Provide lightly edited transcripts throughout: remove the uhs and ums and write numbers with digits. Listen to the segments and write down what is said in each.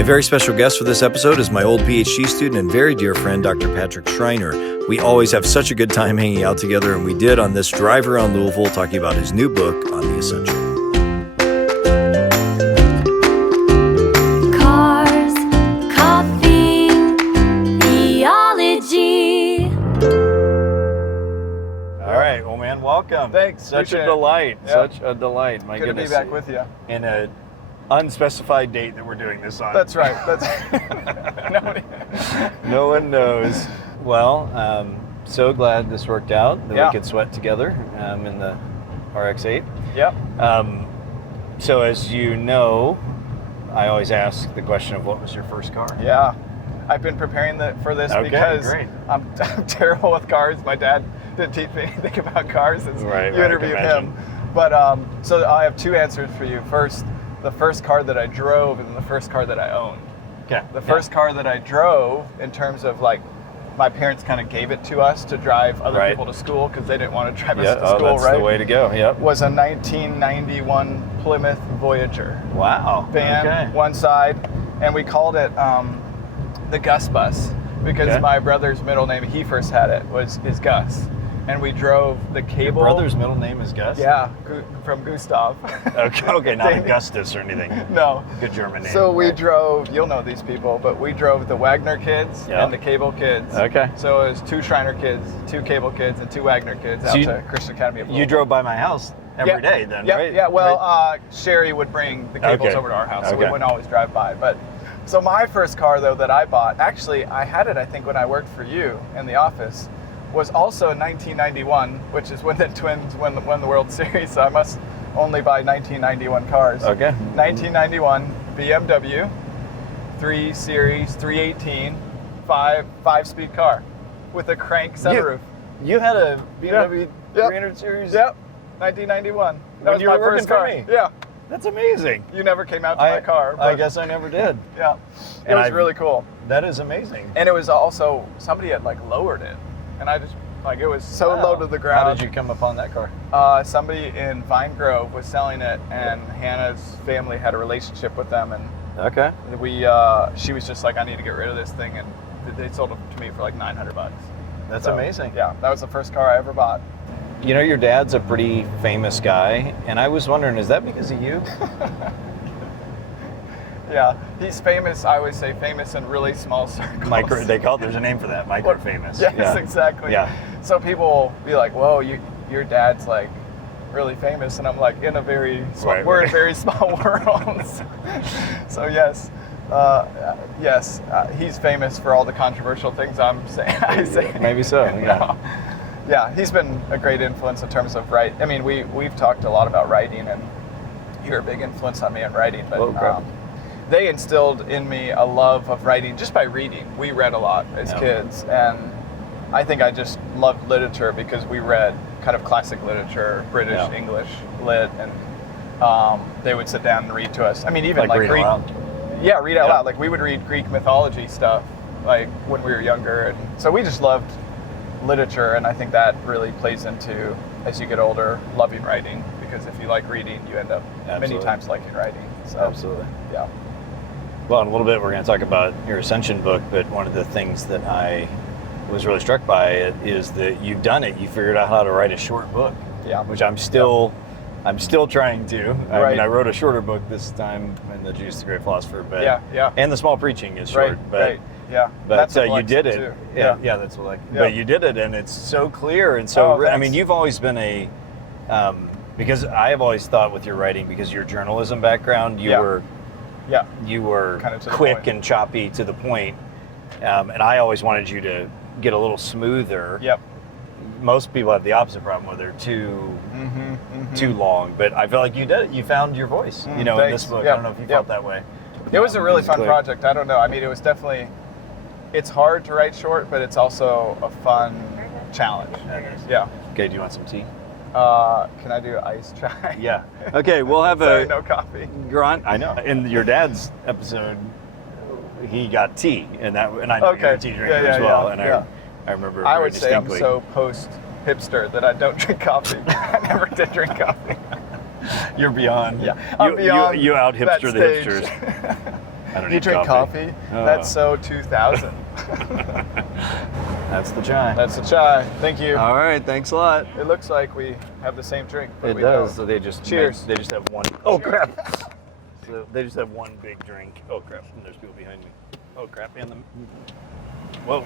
My very special guest for this episode is my old PhD student and very dear friend, Dr. Patrick Schreiner. We always have such a good time hanging out together, and we did on this drive around Louisville talking about his new book on the Ascension. Cars, coffee, theology. All right, well, man, welcome. Thanks. Such Appreciate a it. delight. Yep. Such a delight. My Good to be goodness. back with you. In an unspecified date that we're doing this on. That's right. That's nobody. No one knows. Well, so glad this worked out, that Yeah. we could sweat together in the RX-8. Yep. So as you know, I always ask the question of what was your first car? Yeah. I've been preparing for this Okay, because great. I'm terrible with cars. My dad didn't teach me anything about cars. Since Right, you I interviewed can him. But so I have two answers for you. First, the first car that I drove and the first car that I owned. Okay. The first car that I drove, in terms of like, my parents kind of gave it to us to drive other Right. people to school because they didn't want to drive Yeah, us to school, that's right? the way to go. Yep. Was a 1991 Plymouth Voyager Wow. van, Okay. one side, and we called it the Gus Bus because Okay. my brother's middle name, he first had it, is Gus, and we drove the Your cable. brother's middle name is Gus? Yeah, from Gustav. Okay, not Augustus or anything. No. Good German name. So we Right. drove, you'll know these people, but we drove the Wagner kids Yeah. and the Cable kids. Okay. So it was 2 Schreiner kids, 2 Cable kids, and 2 Wagner kids So out you- to Christian Academy of You Louisville. drove by my house every day then, Yeah, right? yeah. Well, Right. Sherry would bring the cables Okay. over to our house, so we Okay. wouldn't always drive by. But so my first car, though, that I bought, actually, I had it, I think, when I worked for you in the office, was also 1991, which is when the Twins won the World Series. So I must only buy 1991 cars. Okay. 1991 BMW 3 Series 318 5-speed car with a crank sunroof. You had a BMW Yep. 300 series? Yep. 1991. That When was you my were working first for car. me. Yeah. That's amazing. You never came out to my car. I but- guess I never did. Yeah. It And was I've- really cool. That is amazing. And it was also, somebody had like lowered it. And I just, like, it was so Wow. low to the ground. How did you come upon that car? Somebody in Vine Grove was selling it, and Hannah's family had a relationship with them. And Okay. she was just like, I need to get rid of this thing. And they sold it to me for like $900. That's So, amazing. Yeah. That was the first car I ever bought. You know, your dad's a pretty famous guy, and I was wondering, is that because of you? Yeah. He's famous, I always say famous in really small circles. They call it, there's a name for that, micro famous. Yes, Yeah. exactly. Yeah. So people will be like, "Whoa, your dad's like really famous," and I'm like, "In a very small, Right, we're in right. a very small world." So yes, he's famous for all the controversial things I'm saying. I say. Maybe so, yeah. Yeah, he's been a great influence in terms of writing. I mean, we've talked a lot about writing, and you're a big influence on me in writing. But Oh, crap. they instilled in me a love of writing just by reading. We read a lot as Yeah. kids, and I think I just loved literature because we read kind of classic literature, British, Yeah. English, lit, and they would sit down and read to us. I mean, even Like like read Greek. aloud? Yeah, read out Yeah. loud. Like we would read Greek mythology stuff, like when we were younger, and so we just loved literature, and I think that really plays into, as you get older, loving writing, because if you like reading, you end up many Absolutely. times liking writing. So, Absolutely. yeah. Well, in a little bit, we're going to talk about your Ascension book, but one of the things that I was really struck by it is that you've done it. You figured out how to write a short book, Yeah. which I'm still trying to. I Right. mean, I wrote a shorter book this time in The Juice, the Great Philosopher, but Yeah. and The Small Preaching is short, Right, but right. Yeah. but That's a you blessing, did it. too. Yeah, that's what Yeah. But you did it, and it's so clear and so. Oh, I thanks. mean, you've always been a because I have always thought with your writing, because your journalism background, you Yeah. were Yeah. you were Kind of to the quick point. and choppy to the point, and I always wanted you to get a little smoother. Yep. Most people have the opposite problem where they're too Mm-hmm. too long, but I feel like you did it. You found your voice, in this Thanks. book. Yep. I don't know if you Yep. felt that way. It was a really It's fun clear. project. I don't know. I mean, it was definitely, it's hard to write short, but it's also a fun challenge. That is. Yeah. Okay, do you want some tea? Can I do ice chai? Yeah. Okay, we'll have Sorry, a no coffee. Grant. I know. In your dad's episode, he got tea, and I know Okay. you're a tea drinker Yeah, yeah, as well, yeah, and yeah. I remember. I very would say I'm distinctly. so post-hipster that I don't drink coffee. I never did drink coffee. You're beyond. Yeah, I'm beyond You out that hipster the stage. hipsters. I don't You need drink coffee? Oh. That's so 2000. That's the chai. That's the chai. Thank you. All right, thanks a lot. It looks like we have the same drink. But It we does. don't. So they just Cheers. They just have one. Oh crap! So they just have one big drink. Oh crap! And there's people behind me. Oh crap! And the. Whoa.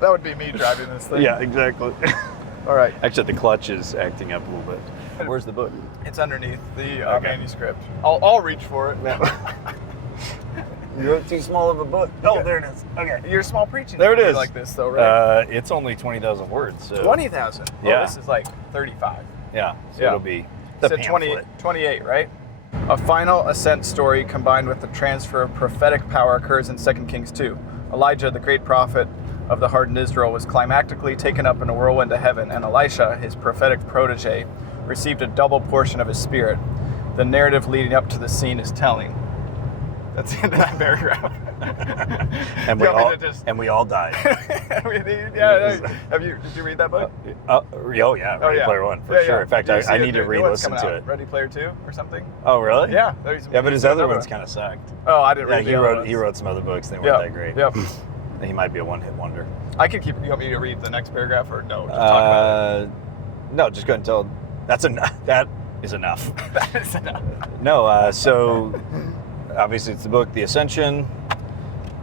That would be me driving this thing. Yeah, exactly. All right. Actually, the clutch is acting up a little bit. Where's the book? It's underneath the Okay. manuscript. I'll reach for it. You wrote too small of a book. Oh, there it is. Okay. Your small preaching. There it would be is. Like this, though, right? It's only 20,000 words. So. 20,000. Yeah. Oh, this is like 35. Yeah. So Yeah. it'll be the So pamphlet. 28, right? A final ascent story combined with the transfer of prophetic power occurs in 2 Kings 2. Elijah, the great prophet of the hardened Israel, was climactically taken up in a whirlwind to heaven, and Elisha, his prophetic protege, received a double portion of his spirit. The narrative leading up to the scene is telling. That's the end of that paragraph. And Do we you want all me to just- and we all died. Did you read that book? Oh yeah, Ready Player One for sure. In fact, Did you see I need to the new one's re-listen coming to out? it. Ready Player 2 or something? Oh really? Yeah. Yeah, but his other ones kind of sucked. Oh, I didn't Yeah, read the other ones. he wrote some other books. They weren't Yep, that great. Yep. He might be a one-hit wonder. I could keep. You want me to read the next paragraph or no? Just talk about No, just go ahead and tell. That's enough. That is enough. it. That is enough. No, so obviously it's the book, The Ascension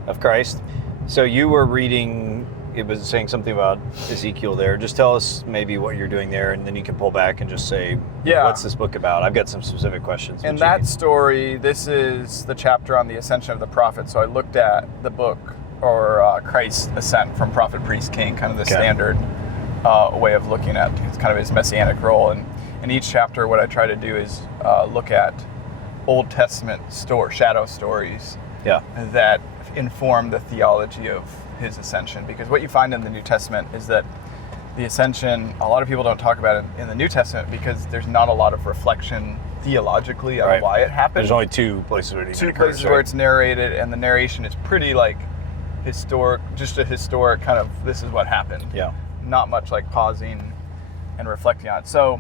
of Christ. So you were reading, it was saying something about Ezekiel there. Just tell us maybe what you're doing there, and then you can pull back and just say, Yeah. what's this book about? I've got some specific questions. In which that you story, this is the chapter on the ascension of the prophet. So I looked at the book or Christ's ascent from prophet, priest, king, kind of the Okay. standard way of looking at it's kind of his messianic role. And in each chapter, what I try to do is look at Old Testament shadow stories yeah. that inform the theology of his ascension. Because what you find in the New Testament is that the ascension, a lot of people don't talk about it in the New Testament because there's not a lot of reflection theologically on Right. why it happened. There's only two places where it even Two occurs, places right? where it's narrated, and the narration is pretty like historic, just a historic kind of this is what happened. Yeah. Not much like pausing and reflecting on it. So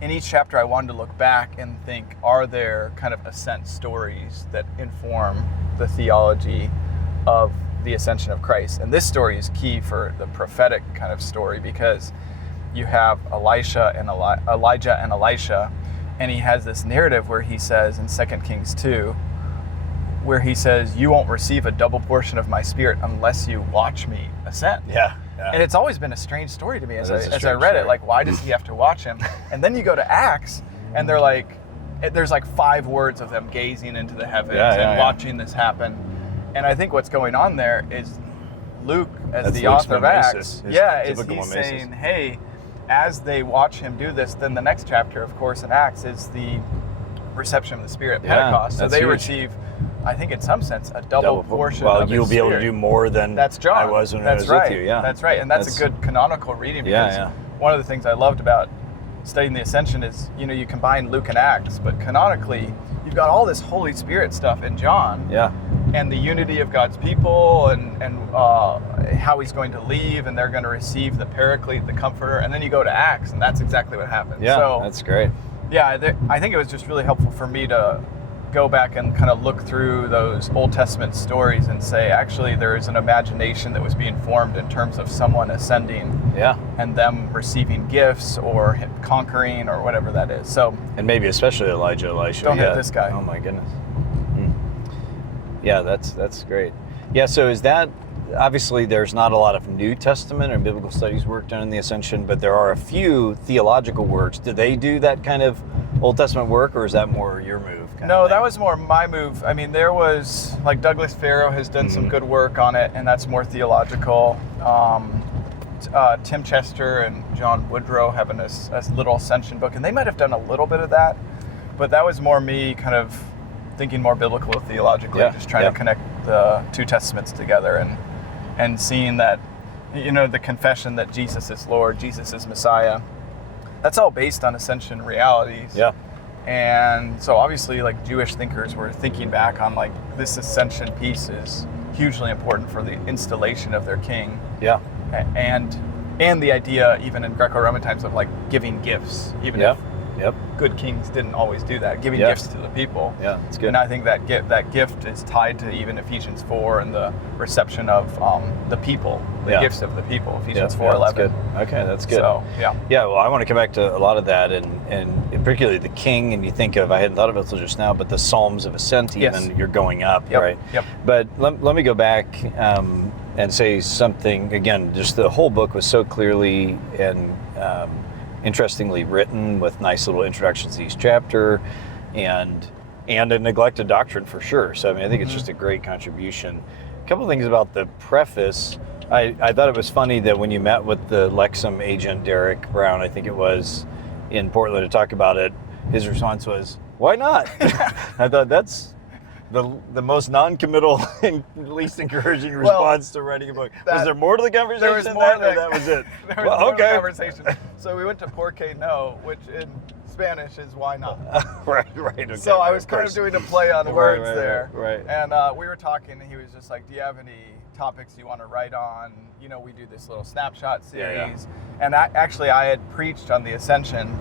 in each chapter, I wanted to look back and think, are there kind of ascent stories that inform the theology of the ascension of Christ? And this story is key for the prophetic kind of story because you have Elijah and Elisha, and he has this narrative where he says in 2 Kings 2, where he says, you won't receive a double portion of my spirit unless you watch me ascend. Yeah. And it's always been a strange story to me as That is a I strange read it. story. Like, why does he have to watch him? And then you go to Acts, and they're like, there's like 5 words of them gazing into the heavens and watching this happen. And I think what's going on there is Luke, as That's the Luke's author of mimesis, Acts, his is typical he's mimesis. saying, hey, as they watch him do this, then the next chapter, of course, in Acts is the reception of the Spirit at Yeah, Pentecost. So that's they huge. receive, I think in some sense, a double portion Well, of you'll his be able to Spirit. do more than That's John. I was when that's I was right. with you. Yeah. That's right. And that's a good canonical reading because one of the things I loved about studying the Ascension is, you combine Luke and Acts, but canonically, you've got all this Holy Spirit stuff in John. Yeah. And the unity of God's people and how he's going to leave and they're going to receive the Paraclete, the Comforter. And then you go to Acts and that's exactly what happens. Yeah, So, that's great. yeah, I think it was just really helpful for me to go back and kind of look through those Old Testament stories and say, actually, there is an imagination that was being formed in terms of someone ascending Yeah. and them receiving gifts or him conquering or whatever that is. So, And maybe especially Elisha. Don't hit yeah. this guy. Oh my goodness. Yeah, that's great. Yeah, so is that, obviously there's not a lot of New Testament or biblical studies work done in the Ascension, but there are a few theological works. Do they do that kind of Old Testament work, or is that more your move? no, that was more my move. I mean, there was, like Douglas Farrow has done some good work on it, and that's more theological. Tim Chester and John Woodrow have a little Ascension book, and they might have done a little bit of that, but that was more me kind of thinking more biblical theologically, just trying to connect the two testaments together and seeing that, the confession that Jesus is Lord, Jesus is Messiah, that's all based on Ascension realities. Yeah. And so obviously like Jewish thinkers were thinking back on like this Ascension piece is hugely important for the installation of their king. And the idea even in Greco-Roman times of like giving gifts, even if Yep. good kings didn't always do that, giving Yeah. gifts to the people. Yeah, it's good. And I think that gift is tied to even Ephesians 4 and the reception of the people, the Yeah. gifts of the people. Ephesians Yeah, 4:11. that's good. Okay, that's good. So yeah. Yeah, well, I want to come back to a lot of that, and particularly the king. And you think of, I hadn't thought of it until just now, but the Psalms of Ascent. Yes. Even you're going up, Yep. right? Yep. But let me go back and say something again. Just the whole book was so clearly and interestingly written, with nice little introductions to each chapter, and a neglected doctrine for sure. So I mean, I think it's just a great contribution. A couple of things about the preface. I thought it was funny that when you met with the Lexham agent, Derek Brown, I think it was, in Portland to talk about it, his response was, "Why not?" I thought that's the most non-committal and least encouraging response to writing a book. Was there more to the conversation? There was more. That was it. There was more to the conversation. So we went to Por qué no, which in Spanish is why not. right. Okay, So I was of kind of course. doing a play on words there. Right. And we were talking, and he was just like, "Do you have any topics you want to write on?" You know, we do this little snapshot series. Yeah. And I had preached on the Ascension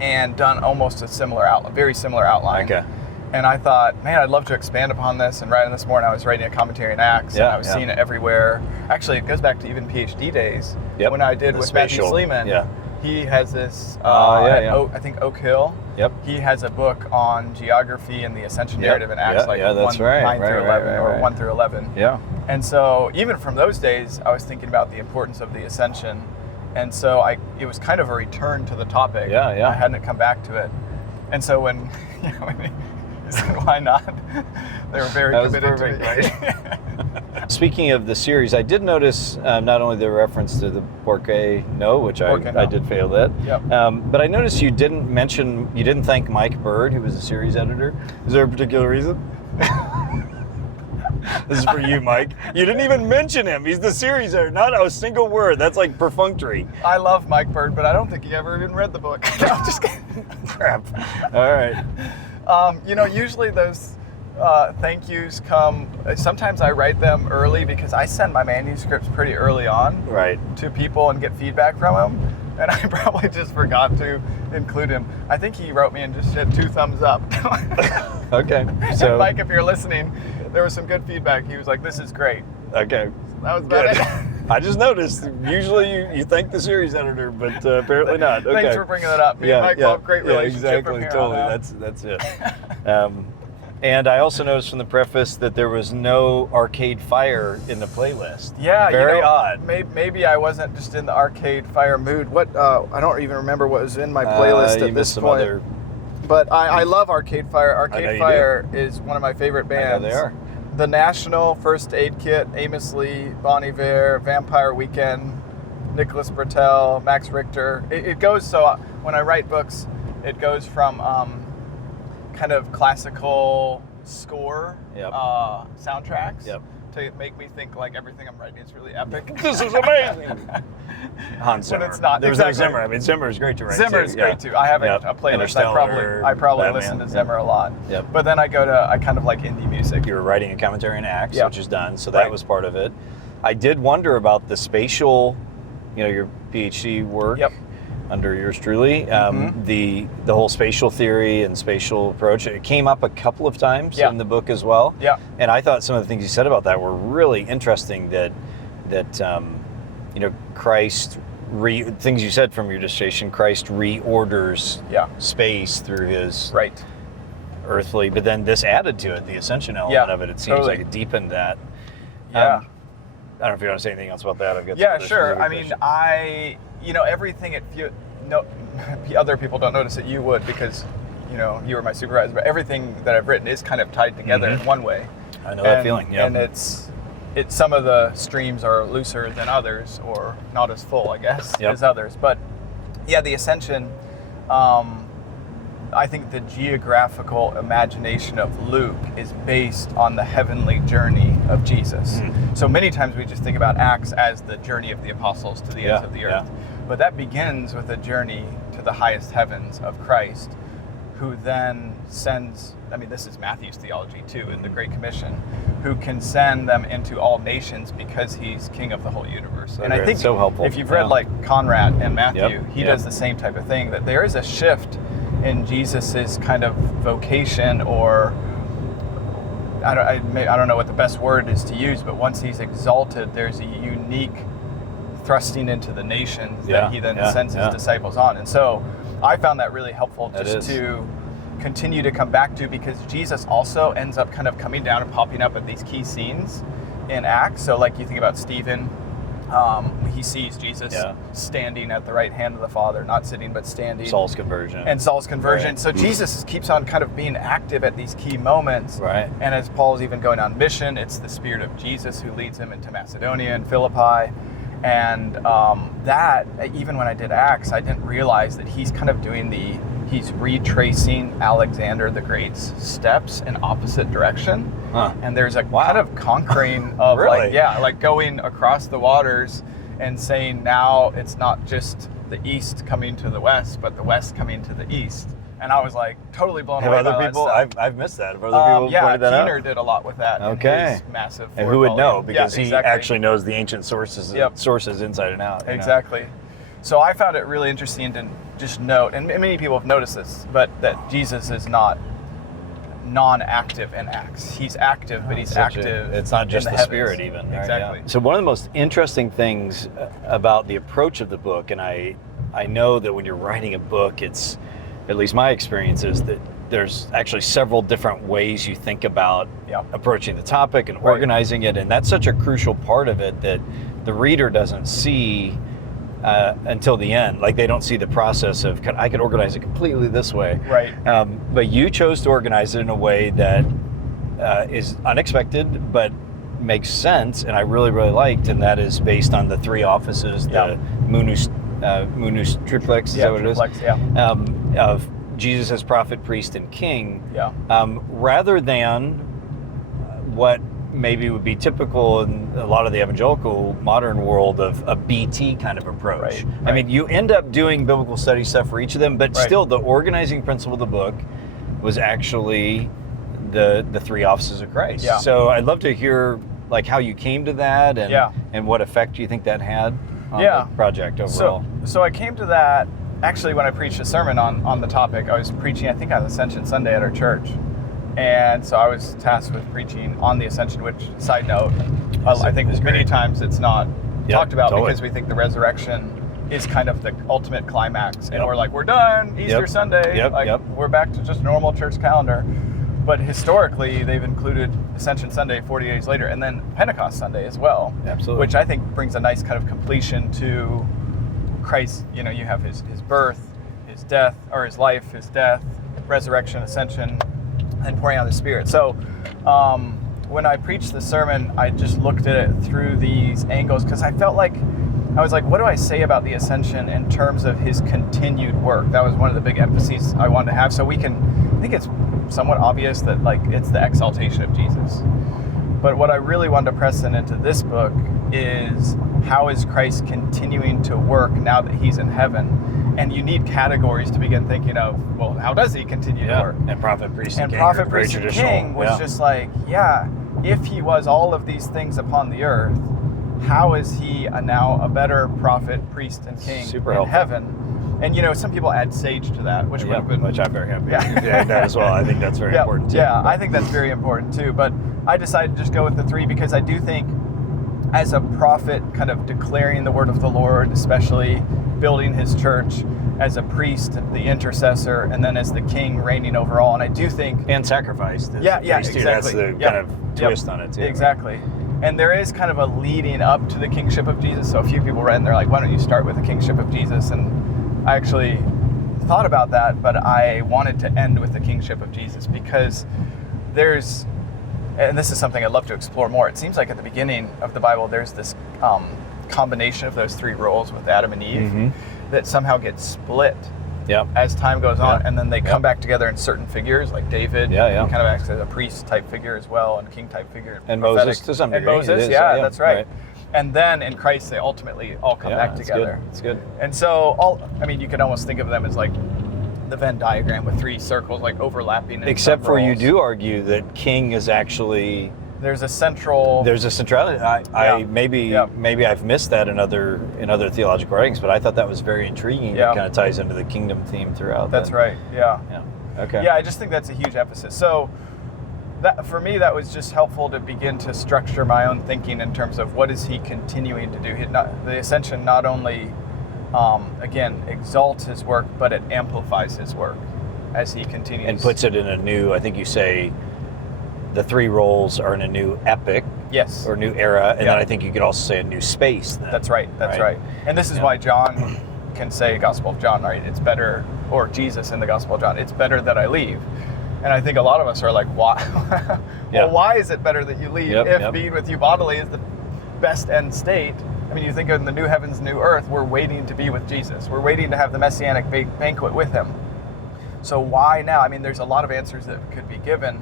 and done almost a very similar outline. Okay. And I thought, man, I'd love to expand upon this. And right on this morning, I was writing a commentary in Acts, and I was seeing it everywhere. Actually, it goes back to even PhD days when I did The with Matthew spatial, Sleeman. yeah. He has this, yeah. I think Oak Hill. Yep. He has a book on geography and the Ascension Yep. narrative in Acts, that's 9 right. through 11, or Right. 1 through 11. Yeah. And so even from those days, I was thinking about the importance of the Ascension. And so it was kind of a return to the topic. Yeah, yeah. I hadn't come back to it. And so when he said, "Why not?" They were very That was committed perfect, to it. Speaking of the series, I did notice not only the reference to the Por qué no, which I did fail at, Yep. but I noticed you didn't thank Mike Bird, who was the series editor. Is there a particular reason? This is for you, Mike. You didn't even mention him. He's the series editor. Not a single word. That's like perfunctory. I love Mike Bird, but I don't think he ever even read the book. No, I'm just kidding. Crap. All right. Usually those thank yous come, sometimes I write them early because I send my manuscripts pretty early on Right. to people and get feedback from them. And I probably just forgot to include him. I think he wrote me and just said 2 thumbs up. Okay. And So. Mike, if you're listening, there was some good feedback. He was like, "This is great." Okay. That was Good. about it. I just noticed. Usually you thank the series editor, but apparently not. Okay. Thanks for bringing that up. Me and Mike will have a great relationship from here Totally. on out. That's it. And I also noticed from the preface that there was no Arcade Fire in the playlist. Yeah, Very odd. Maybe I wasn't just in the Arcade Fire mood. What I don't even remember what was in my playlist you at missed this some point. other. But I love Arcade Fire. I know Arcade you Fire is one of my favorite bands. they are. The National, First Aid Kit, Amos Lee, Bon Iver, Vampire Weekend, Nicholas Bertel, Max Richter. It goes, so when I write books, it goes from kind of classical score soundtracks to make me think like everything I'm writing is really epic. This is amazing. Hans Zimmer. When it's not. There's Exactly. no Zimmer. I mean, Zimmer is great to write. Zimmer too. is great too. I have a playlist. Interstellar, I probably Batman. listen to Zimmer a lot. Yep. But then I kind of like indie music. You were writing a commentary in Acts, Yeah. which is done, so that Right. was part of it. I did wonder about the spatial, your PhD work. Yep. Under yours truly, the whole spatial theory and spatial approach. It came up a couple of times in the book as well. Yeah. And I thought some of the things you said about that were really interesting. That Christ things you said from your dissertation. Christ reorders space through his earthly, but then this added to it the ascension element of it. It seems like it deepened that. Yeah. I don't know if you want to say anything else about that. I've got Yeah, sure. I mean, everything other people don't notice it. You would, because you were my supervisor. But everything that I've written is kind of tied together in one way. I know that feeling. Yeah. And it's some of the streams are looser than others, or not as full, I guess, as others. But yeah, the ascension. I think the geographical imagination of Luke is based on the heavenly journey of Jesus. So many times we just think about Acts as the journey of the apostles to the ends of the earth. But that begins with a journey to the highest heavens of Christ, who then sends, I mean, this is Matthew's theology too, in the Great Commission, who can send them into all nations because he's king of the whole universe. And I think so helpful. if you've read like Conrad and Matthew, Yep, he yep. does the same type of thing, that there is a shift in Jesus's kind of vocation, or I don't know what the best word is to use, but once he's exalted, there's a unique thrusting into the nations that he then sends his disciples on. And so I found that really helpful just to continue to come back to, because Jesus also ends up kind of coming down and popping up at these key scenes in Acts. So like you think about Stephen, he sees Jesus standing at the right hand of the Father, not sitting but standing. Saul's conversion. Right. So Jesus keeps on kind of being active at these key moments. Right. And as Paul's even going on mission, it's the Spirit of Jesus who leads him into Macedonia and Philippi. And that, even when I did Acts, I didn't realize that he's kind of he's retracing Alexander the Great's steps in opposite direction. Huh. And there's a kind of conquering of Really? like going across the waters and saying now it's not just the East coming to the West, but the West coming to the East. And I was like totally blown away by other that people? stuff. I've missed that. Have other people pointed that Keener out? did a lot with that. Okay. In his massive. And who would know? 4-volume. Because he exactly. actually knows the ancient sources inside and out. you know? Exactly. So I found it really interesting to just note, and many people have noticed this, but that Jesus is not non-active in Acts. He's active, but he's active. It's not just in the the Spirit, heavens. even. Right? Exactly. Yeah. So one of the most interesting things about the approach of the book, and I know that when you're writing a book, it's, at least my experience is that there's actually several different ways you think about approaching the topic and organizing it, and that's such a crucial part of it that the reader doesn't see until the end. Like, they don't see the process of, I could organize it completely this way. Right. But you chose to organize it in a way that is unexpected, but makes sense, and I really, really liked, and that is based on the three offices, the Munus Triplex, is that what it is? Triplex, of Jesus as prophet, priest, and king, rather than what maybe would be typical in a lot of the evangelical modern world of a BT kind of approach. Right. I mean, you end up doing biblical study stuff for each of them, but still the organizing principle of the book was actually the three offices of Christ. Yeah. So I'd love to hear like how you came to that and what effect you think that had on the project overall. So I came to that actually when I preached a sermon on the topic. I was preaching, I think, on Ascension Sunday at our church. And so I was tasked with preaching on the Ascension, which, side note, I think many times it's not talked about because we think the resurrection is kind of the ultimate climax. And we're like, we're done, Easter Sunday, we're back to just normal church calendar. But historically, they've included Ascension Sunday 40 days later, and then Pentecost Sunday as well. Absolutely. Which I think brings a nice kind of completion to Christ. You know, you have his birth, his death, or his life, his death, resurrection, ascension, and pouring out the Spirit. So when I preached the sermon, I just looked at it through these angles, because I felt like, I was like, what do I say about the ascension in terms of his continued work? That was one of the big emphases I wanted to have. So I think it's somewhat obvious that like it's the exaltation of Jesus. But what I really wanted to press into this book is, how is Christ continuing to work now that he's in heaven? And you need categories to begin thinking of, well, how does he continue to work? And prophet, priest, and king. Prophet, priest, and king was just like, if he was all of these things upon the earth, how is he now a better prophet, priest, and king in heaven? And some people add sage to that, which would have been... Which I'm very happy with that as well. I think that's very important too. Yeah, I think that's very important too. But I decided to just go with the three, because I do think as a prophet kind of declaring the word of the Lord, especially building his church, as a priest, the intercessor, and then as the king reigning over all. And I do think... And sacrificed. Exactly. That's the kind of twist on it too. Exactly. And there is kind of a leading up to the kingship of Jesus. So a few people read and they're like, why don't you start with the kingship of Jesus? And I actually thought about that, but I wanted to end with the kingship of Jesus, because there's, and this is something I'd love to explore more. It seems like at the beginning of the Bible, there's this combination of those three roles with Adam and Eve that somehow gets split as time goes on, and then they come back together in certain figures, like David kind of acts as a priest type figure as well, and king type figure, and Moses to some degree. And Moses, that's right. And then in Christ, they ultimately all come back together. It's good. And so, you can almost think of them as like the Venn diagram with 3 circles like overlapping. in Except some for you roles. do argue that king is actually There's a central. there's a centrality. I maybe Yeah. maybe I've missed that in other theological writings, but I thought that was very intriguing. Yeah. It kind of ties into the kingdom theme throughout. That's that. right. Yeah. Yeah. Okay. Yeah, I just think that's a huge emphasis. So, that for me, that was just helpful to begin to structure my own thinking in terms of what is he continuing to do. The Ascension not only, again, exalts his work, but it amplifies his work as he continues. And puts it in a new. I think you say the 3 roles are in a new epoch Yes. or new era, and Yeah. then I think you could also say a new space. Then. That's right. That's right. And this is Yeah. why John can say Gospel of John, right? It's better, or Jesus in the Gospel of John, it's better that I leave. And I think a lot of us are like, why? Yeah. Well, why is it better that you leave if being with you bodily is the best end state? I mean, you think of the new heavens, new earth, we're waiting to be with Jesus. We're waiting to have the messianic banquet with him. So why now? I mean, there's a lot of answers that could be given,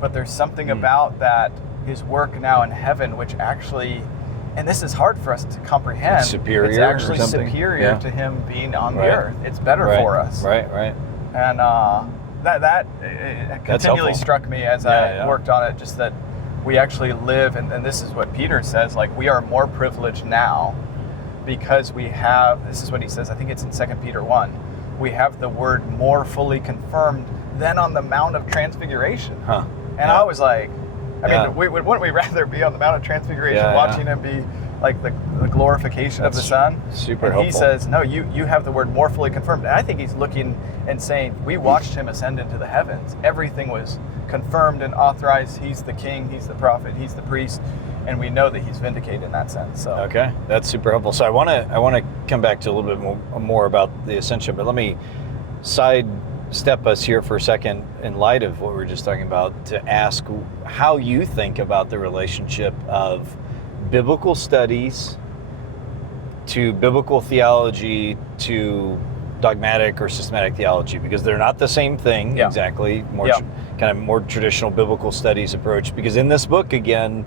but there's something about that, his work now in heaven, which actually, and this is hard for us to comprehend. It's superior It's actually or something. superior Yeah. to him being on Right. the earth. It's better Right. for us. Right. And that continually helpful. struck me as I worked on it, just that we actually live, and this is what Peter says, like we are more privileged now because we have, this is what he says, I think it's in 2 Peter 1, we have the word more fully confirmed than on the Mount of Transfiguration. Huh. And Yeah. I was like, I Yeah. mean, wouldn't we rather be on the Mount of Transfiguration Yeah, watching him be like the glorification of the That's Son? super And helpful. he says, no, you have the word more fully confirmed. And I think he's looking and saying, we watched him ascend into the heavens. Everything was confirmed and authorized. He's the king, he's the prophet, he's the priest, and we know that he's vindicated in that sense. So Okay, that's super helpful. So I want to come back to a little bit more about the Ascension, but let me sidestep us here for a second in light of what we were just talking about to ask how you think about the relationship of biblical studies to biblical theology to dogmatic or systematic theology, because they're not the same thing exactly. Kind of more traditional biblical studies approach, because in this book, again,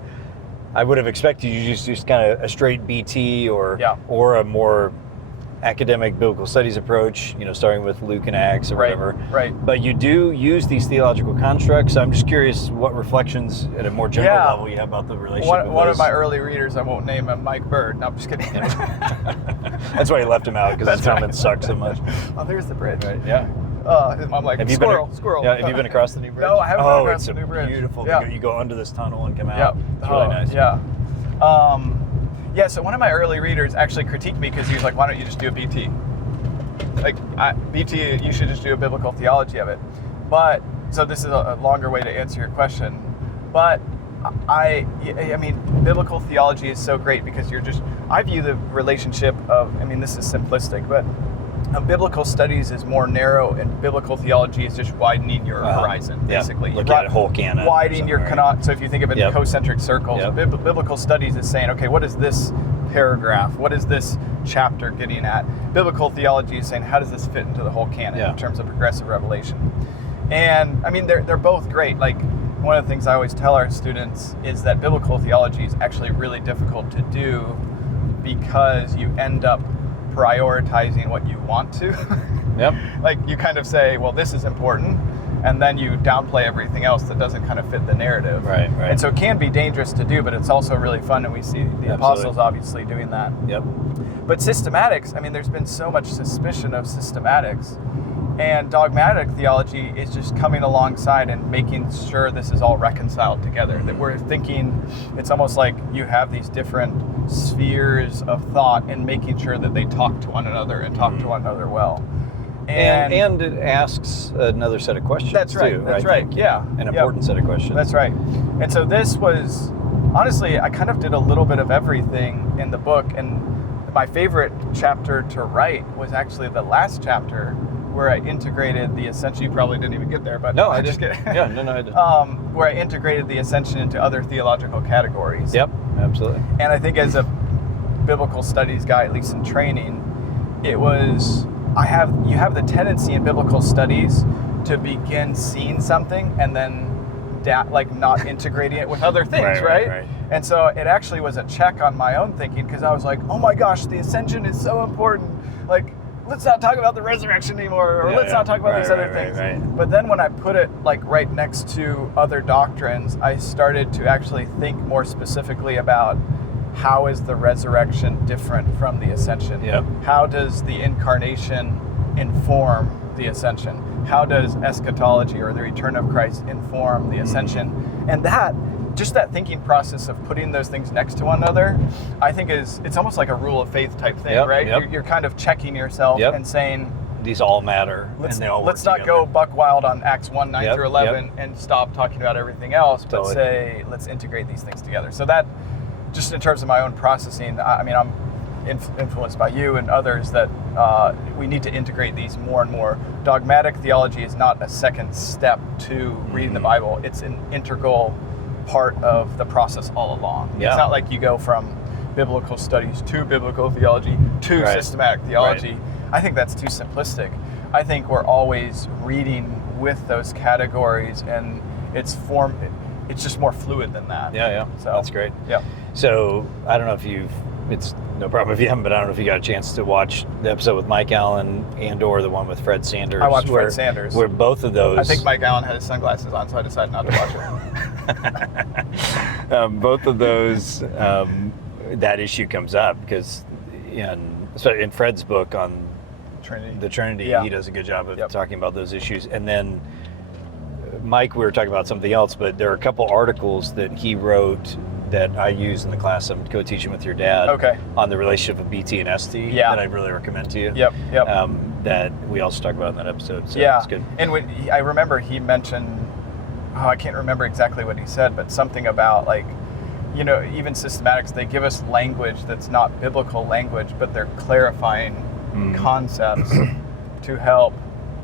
I would have expected you to just kind of a straight BT or a more academic biblical studies approach, starting with Luke and Acts or whatever. Right. But you do use these theological constructs. I'm just curious what reflections at a more general level you have about the relationship. One of my early readers, I won't name him, Mike Bird. No, I'm just kidding. That's why he left him out, because his comments suck so much. Oh, there's the bridge. Right. Yeah. I'm like, Have you squirrel. Yeah. Have you been across the new bridge? No, I haven't been across it's the new bridge. Beautiful. Yeah. You go under this tunnel and come out. It's really nice. Yeah. So one of my early readers actually critiqued me because he was like, "Why don't you just do a BT? BT, you should just do a biblical theology of it." But so this is a longer way to answer your question. But I mean, biblical theology is so great because I view the relationship of, this is simplistic, but biblical studies is more narrow, and biblical theology is just widening your horizon, basically. Look at a whole canon. Widening your canon. So if you think of it in concentric circles, Yep. biblical studies is saying, okay, what is this paragraph? What is this chapter getting at? Biblical theology is saying, how does this fit into the whole canon in terms of progressive revelation? And they're both great. Like, one of the things I always tell our students is that biblical theology is actually really difficult to do because you end up prioritizing what you want to. Yep. Like, you kind of say, well, this is important, and then you downplay everything else that doesn't kind of fit the narrative. Right. And so it can be dangerous to do, but it's also really fun, and we see the apostles obviously doing that. Yep. But systematics, there's been so much suspicion of systematics, and dogmatic theology is just coming alongside and making sure this is all reconciled together. That we're thinking, it's almost like you have these different spheres of thought and making sure that they talk to one another and talk to one another well. And it asks another set of questions. That's right. Too, That's I right. think. Yeah. An important set of questions. That's right. And so this was, honestly, I kind of did a little bit of everything in the book. And my favorite chapter to write was actually the last chapter, where I integrated the Ascension. You probably didn't even get there, but no, I just did. kidding. Yeah, no, I did. Where I integrated the Ascension into other theological categories. Yep, absolutely. And I think as a biblical studies guy, at least in training, it was, you have the tendency in biblical studies to begin seeing something and then not integrating it with other things, right? And so it actually was a check on my own thinking, because I was like, oh my gosh, the Ascension is so important. Like, let's not talk about the resurrection anymore, or let's not talk about these other things. Right. But then when I put it like right next to other doctrines, I started to actually think more specifically about how is the resurrection different from the ascension? Yep. How does the incarnation inform the ascension? How does eschatology or the return of Christ inform the ascension? And that, just that thinking process of putting those things next to one another, I think it's almost like a rule of faith type thing, right? You're kind of checking yourself and saying, these all matter, let's, and they all let's work not together. go buck wild on Acts 1, 9 through 11 and stop talking about everything else, but Totally. say, let's integrate these things together. So that, just in terms of my own processing, I mean, I'm influenced by you and others that we need to integrate these more and more. Dogmatic theology is not a second step to reading the Bible. It's an integral part of the process all along. Yeah. It's not like you go from biblical studies to biblical theology to systematic theology. Right. I think that's too simplistic. I think we're always reading with those categories, and it's just more fluid than that. Yeah. So That's great. Yeah. So I don't know if it's no problem if you haven't, but I don't know if you got a chance to watch the episode with Mike Allen or the one with Fred Sanders. I watched Fred Sanders. Where both of those... I think Mike Allen had his sunglasses on, so I decided not to watch it. Both of those, that issue comes up because in Fred's book on Trinity. the Trinity, Yeah. he does a good job of talking about those issues. And then Mike, we were talking about something else, but there are a couple articles that he wrote that I use in the class I'm co-teaching with your dad on the relationship of BT and ST that I'd really recommend to you. Yep. That we also talked about in that episode. So yeah, it's good. And I remember he mentioned, I can't remember exactly what he said, but something about like, even systematics, they give us language that's not biblical language, but they're clarifying concepts to help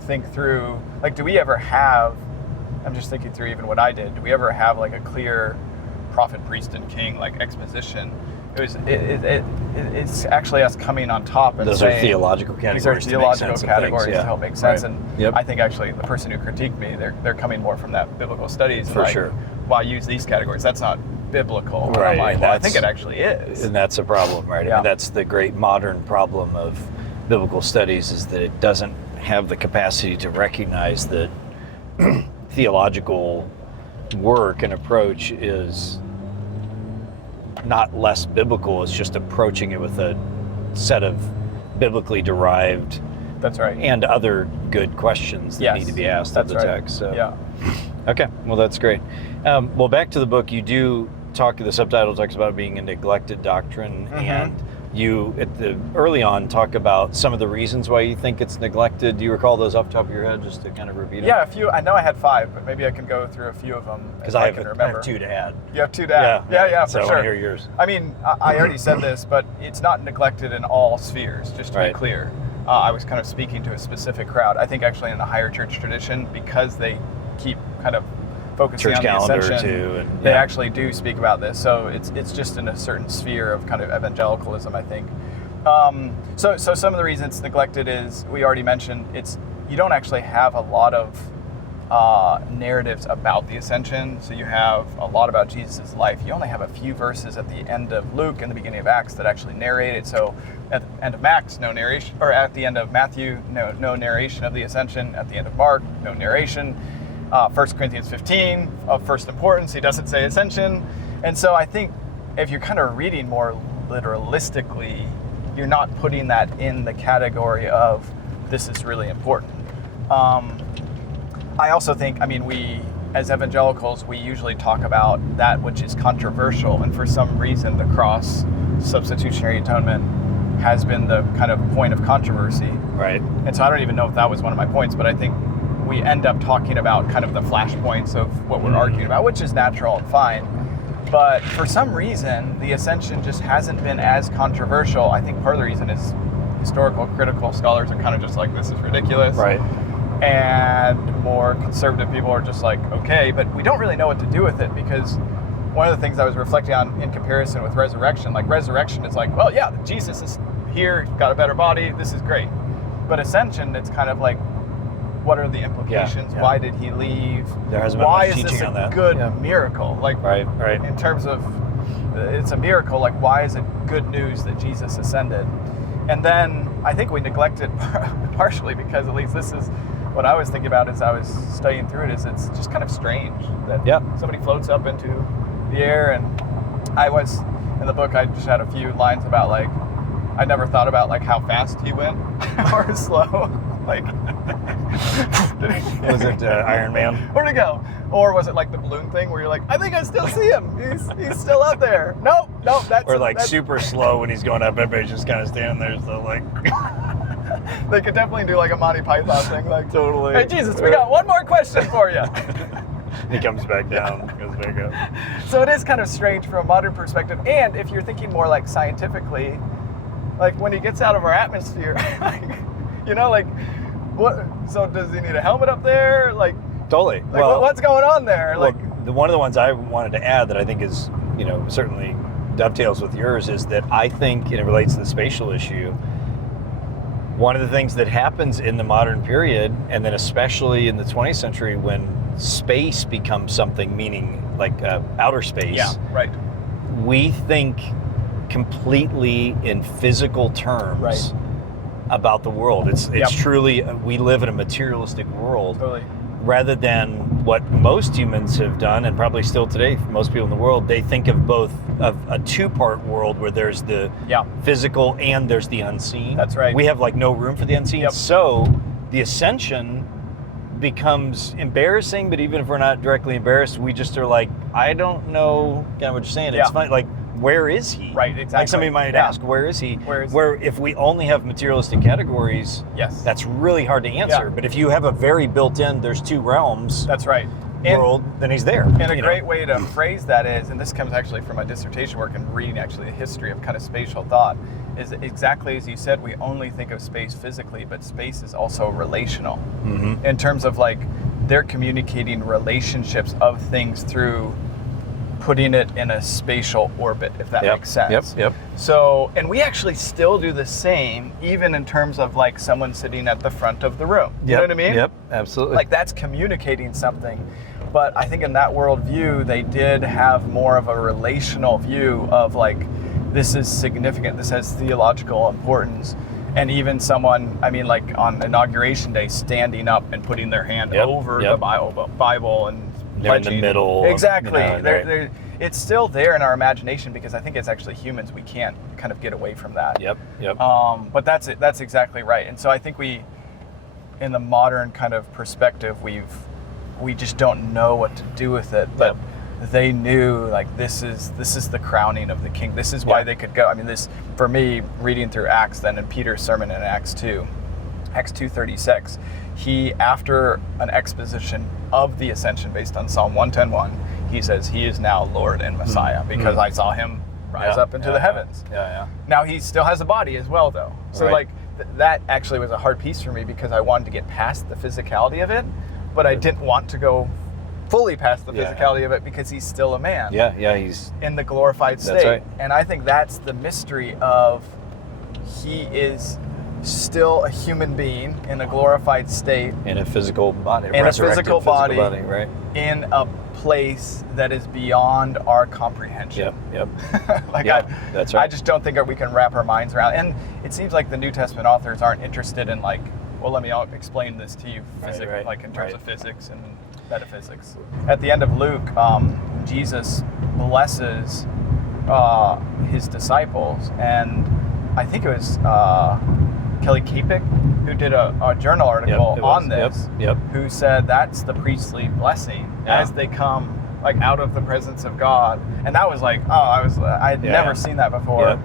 think through. Like, do we ever have, I'm just thinking through even what I did, do we ever have like a clear prophet, priest, and king like exposition? It's actually us coming on top and those saying, are theological categories. These are theological categories things, to help make sense. Right. And I think actually the person who critiqued me, they're coming more from that biblical studies. For sure. Why use these categories? That's not biblical. Right. I'm like, well, I think it actually is. And that's a problem, right? Yeah. I mean, that's the great modern problem of biblical studies, is that it doesn't have the capacity to recognize that theological work and approach is not less biblical. It's just approaching it with a set of biblically derived That's right. and other good questions that need to be asked of the text. So. Yeah. Okay, well, that's great. Well, back to the book, you do talk, the subtitle talks about being a neglected doctrine, and you, early on, talk about some of the reasons why you think it's neglected. Do you recall those off the top of your head, just to kind of repeat it? Yeah, a few. I know I had 5, but maybe I can go through a few of them Because if I can have remember. 2 to add. You have 2 to add. Yeah, so for I sure. want to hear yours. I mean, I already said this, but it's not neglected in all spheres, just to be clear. I was kind of speaking to a specific crowd. I think actually in the higher church tradition, because they keep kind of focusing Church on the calendar Ascension, too, and, they actually do speak about this. So it's just in a certain sphere of kind of evangelicalism, I think. So some of the reasons it's neglected is, we already mentioned, you don't actually have a lot of narratives about the Ascension. So you have a lot about Jesus' life. You only have a few verses at the end of Luke and the beginning of Acts that actually narrate it. So at the end of Acts, no narration, or at the end of Matthew, no narration of the Ascension. At the end of Mark, no narration. 1 Corinthians 15, of first importance, he doesn't say Ascension. And so I think if you're kind of reading more literalistically, you're not putting that in the category of this is really important. I also think, we, as evangelicals, we usually talk about that which is controversial, and for some reason the cross, substitutionary atonement, has been the kind of point of controversy. Right. And so I don't even know if that was one of my points, but I think we end up talking about kind of the flashpoints of what we're arguing about, which is natural and fine. But for some reason, the Ascension just hasn't been as controversial. I think part of the reason is historical critical scholars are kind of just like, this is ridiculous. Right. And more conservative people are just like, okay, but we don't really know what to do with it, because one of the things I was reflecting on in comparison with resurrection, like resurrection is like, well, yeah, Jesus is here, got a better body, this is great. But Ascension, it's kind of like, what are the implications? Yeah. Why did he leave? There hasn't been why much is this teaching a on that. good miracle? Like, right. in terms of, it's a miracle, like, why is it good news that Jesus ascended? And then I think we neglect it partially because at least this is what I was thinking about as I was studying through it, is it's just kind of strange that somebody floats up into the air. And I was, in the book, I just had a few lines about like, I never thought about like how fast he went or slow. Like, was it Iron Man? Where'd it go? Or was it like the balloon thing where you're like, I think I still see him. He's still up there. Nope, that's... Or like super slow when he's going up, everybody's just kind of standing there, so like... They could definitely do like a Monty Python thing, like, totally. Hey, Jesus, we got one more question for you. He comes back down, goes back up. So it is kind of strange from a modern perspective. And if you're thinking more like scientifically, like when he gets out of our atmosphere, like, you know, like, what? So does he need a helmet up there? Like, totally. Like, well, what's going on there? Well, like, one of the ones I wanted to add that I think is, you know, certainly dovetails with yours is that I think, and it relates to the spatial issue, one of the things that happens in the modern period, and then especially in the 20th century when space becomes something, meaning like outer space. Yeah, right. We think completely in physical terms about the world. It's truly, we live in a materialistic world. Totally. Rather than what most humans have done, and probably still today for most people in the world, they think of both of a two-part world where there's the physical and there's the unseen. That's right. We have like no room for the unseen. Yep. So the ascension becomes embarrassing, but even if we're not directly embarrassed, we just are like, I don't know kind of what you're saying. It's fine. Like, where is he? Right, exactly. Like somebody might ask, where is he? Where is he? Where if we only have materialistic categories, that's really hard to answer. But if you have a very built-in, there's two realms. That's right. World, then he's there. And a great way to phrase that is, and this comes actually from my dissertation work and reading actually a history of kind of spatial thought, is exactly as you said, we only think of space physically, but space is also relational. Mm-hmm. In terms of like, they're communicating relationships of things through putting it in a spatial orbit, if that makes sense. Yep. So, and we actually still do the same, even in terms of like someone sitting at the front of the room. You know what I mean? Yep, absolutely. Like that's communicating something. But I think in that worldview, they did have more of a relational view of like, this is significant, this has theological importance. And even someone, I mean, like on Inauguration Day, standing up and putting their hand over the Bible and they're in the middle. Exactly. It's still there in our imagination because I think it's actually humans. We can't kind of get away from that. Yep. But that's it. That's exactly right. And so I think we, in the modern kind of perspective, we just don't know what to do with it. But they knew like this is the crowning of the king. This is why they could go. I mean, this for me reading through Acts then and Peter's sermon in Acts 2:36. He, after an exposition of the ascension based on Psalm 110:1, he says, he is now Lord and Messiah because I saw him rise up into the heavens. Now he still has a body as well though. So like that actually was a hard piece for me because I wanted to get past the physicality of it, but I didn't want to go fully past the physicality of it because he's still a man. He's in the glorified state. That's right. And I think that's the mystery of he is still a human being in a glorified state. In a physical body. In a physical body. Right. In a place that is beyond our comprehension. That's right. I just don't think that we can wrap our minds around. And it seems like the New Testament authors aren't interested in like, well, let me explain this to you physically, like in terms of physics and metaphysics. At the end of Luke, Jesus blesses his disciples, and I think it was Kelly Kapik who did a journal article on this, who said that's the priestly blessing as they come like out of the presence of God. And that was like, I'd never seen that before.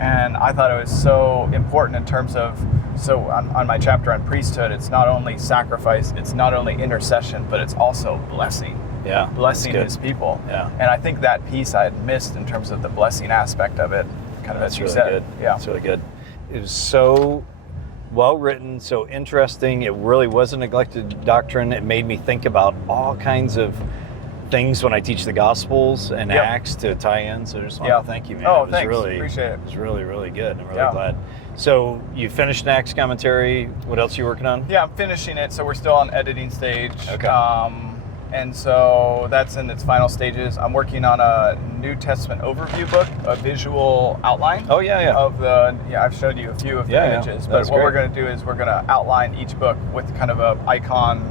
And I thought it was so important in terms of, so on my chapter on priesthood, it's not only sacrifice, it's not only intercession, but it's also blessing. Blessing his people. And I think that piece I had missed in terms of the blessing aspect of it, kind of as you said. It's really good. It was so well written, so interesting. It really was a neglected doctrine. It made me think about all kinds of things when I teach the Gospels and Acts to tie in. So I just want to thank you, man. Oh, thanks. Appreciate it. It was really, really good. I'm really glad. So you finished an Acts commentary. What else are you working on? Yeah, I'm finishing it. So we're still on editing stage. Okay. And so that's in its final stages. I'm working on a New Testament overview book, a visual outline. Oh, yeah. Of the, I've showed you a few of the images, but That's what we're great. going to do is we're going to outline each book with kind of a icon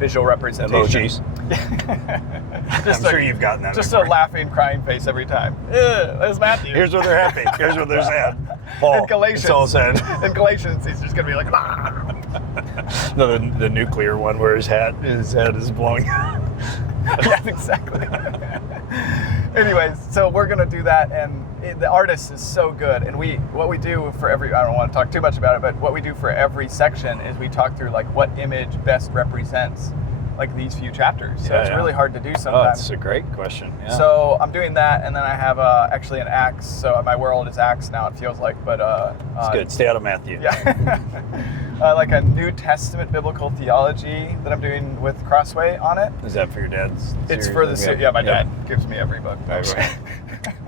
visual representation. Emojis. I'm sure you've gotten that Just before. a laughing, crying face every time. There's Matthew. Here's where they're happy. Here's where they're sad. Paul. In Galatians. It's all sad. In Galatians, he's just going to be like, ah. No, the nuclear one where his head is blowing. Yeah, exactly. Anyways, so we're gonna do that, and the artist is so good. And what we do for every, I don't want to talk too much about it, but what we do for every section is we talk through like what image best represents like these few chapters. So it's really hard to do Oh, sometimes. that's a great question. Yeah. So I'm doing that, and then I have actually an Acts. So my world is Acts now. It feels like, but it's good. Stay out of Matthew. Yeah. Like a New Testament biblical theology that I'm doing with Crossway on it. Is that for your dad's? It's series? for the Okay. yeah. My Yep. dad gives me every book. Right.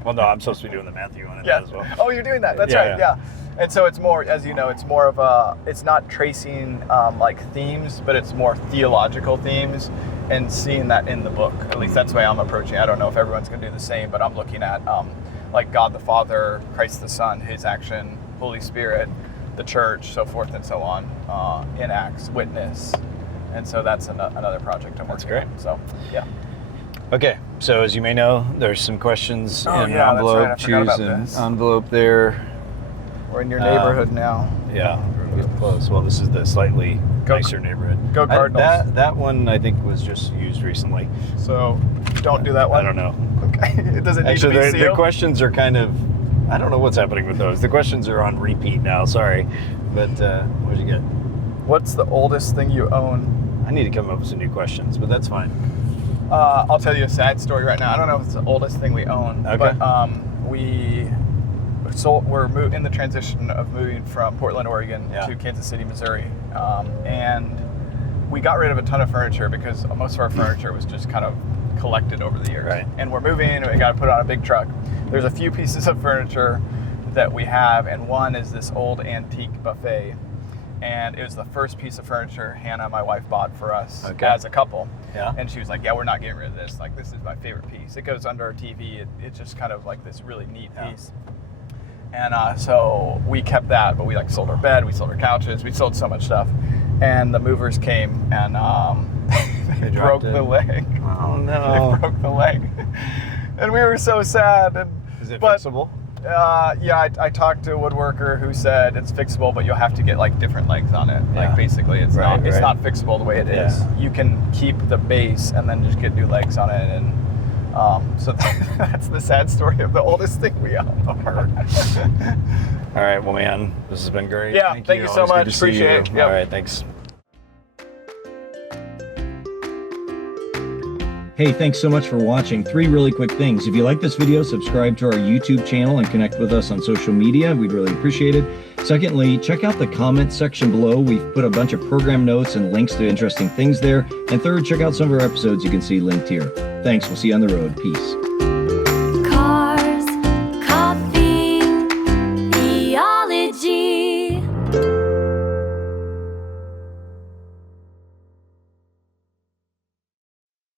Well, no, I'm supposed to be doing the Matthew one Yeah. as well. Oh, you're doing that. That's Yeah, right. Yeah. And so it's more, as you know, it's more of a. It's not tracing like themes, but it's more theological themes, and seeing that in the book. At least that's the way I'm approaching it. I don't know if everyone's going to do the same, but I'm looking at like God the Father, Christ the Son, His action, Holy Spirit, the Church, so forth and so on, in Acts, witness, and so that's another project I'm working great. on. So yeah. Okay, so as you may know, there's some questions Oh, in yeah, an that's envelope. right. I forgot Choose about an this. envelope there. We're in your neighborhood now. Yeah, we're getting close. Well, this is the slightly Go- nicer neighborhood. Go Cardinals. That one I think was just used recently. So don't do that one. I don't know. Okay. It doesn't need Actually, to be the sealed. questions are kind of. I don't know what's happening with those. The questions are on repeat now. Sorry, but what'd you get? What's the oldest thing you own? I need to come up with some new questions, but that's fine. I'll tell you a sad story right now. I don't know if it's the oldest thing we own, Okay. but we're in the transition of moving from Portland, Oregon to Kansas City, Missouri, and we got rid of a ton of furniture because most of our furniture was just kind of collected over the years. Right. And we're moving, and we got to put it on a big truck. There's a few pieces of furniture that we have, and one is this old antique buffet. And it was the first piece of furniture Hannah, my wife, bought for us as a couple. Yeah. And she was like, yeah, we're not getting rid of this. Like, this is my favorite piece. It goes under our TV. It's just kind of like this really neat piece. And so we kept that, but we like sold our bed, we sold our couches, we sold so much stuff. And the movers came and they broke the leg. Oh no! They broke the leg. And we were so sad. And, Is it but, fixable? Yeah, I talked to a woodworker who said it's fixable, but you'll have to get like different legs on it. Yeah. Like basically, it's Right, it's right. not fixable the way it is. Yeah. You can keep the base and then just get new legs on it, and so that's the sad story of the oldest thing we own. All right, well, man, this has been great. Yeah, thank you so Always good much. to see Appreciate you. it. Yep. All right, thanks. Hey, thanks so much for watching. 3 really quick things. If you like this video, subscribe to our YouTube channel and connect with us on social media. We'd really appreciate it. Secondly, check out the comment section below. We've put a bunch of program notes and links to interesting things there. And third, check out some of our episodes you can see linked here. Thanks. We'll see you on the road. Peace.